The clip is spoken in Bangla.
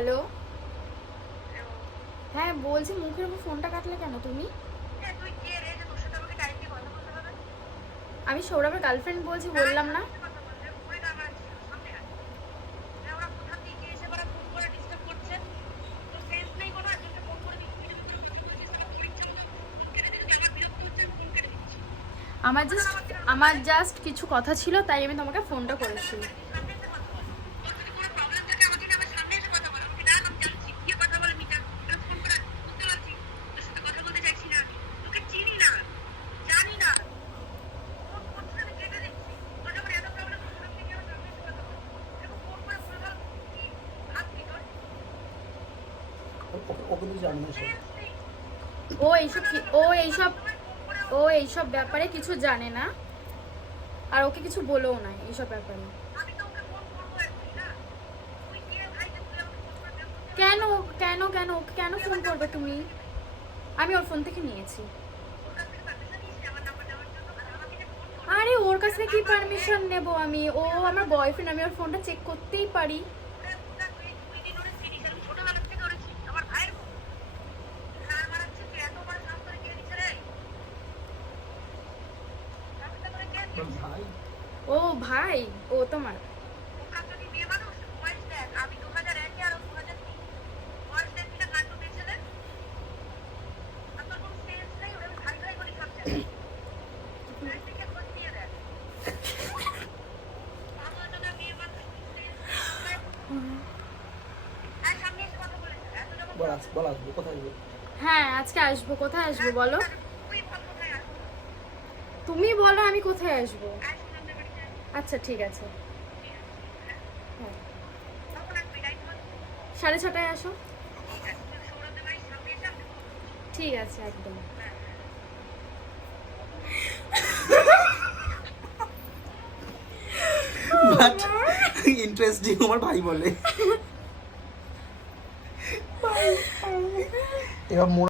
হ্যালো, হ্যাঁ বলছি, মুখের উপর ফোনটা কাটলে কেন তুমি? আমি সৌরভের গার্লফ্রেন্ড বলছি, বললাম না? আমার জাস্ট কিছু কথা ছিল, তাই আমি তোমাকে ফোনটা করেছি। ওকে তো জানি না সব। ও এইসব ও এইসব ব্যাপারে কিছু জানে না, আর ওকে কিছু বলেও না এইসব ব্যাপারে। কেন কেন কেন ওকে কেন ফোন করবে তুমি? আমি ওর ফোন থেকে নিয়েছি। আরে ওর কাছ থেকে কি পারমিশন নেব আমি? ও আমার বয়ফ্রেন্ড, আমি ওর ফোনটা চেক করতেই পারি। ভাই ও ভাই, ও তোমার? বল আসবো কোথায় আসবো? হ্যাঁ আজকে আসবো। কোথায় আসবো বলো? তুমি বলো আমি কোথায় আসবো। আচ্ছা ঠিক আছে। হ্যাঁ 6:30টায় আসো। ঠিক আছে একদম। বাট ইন্টারেস্টিং আমার ভাই বলে। এবার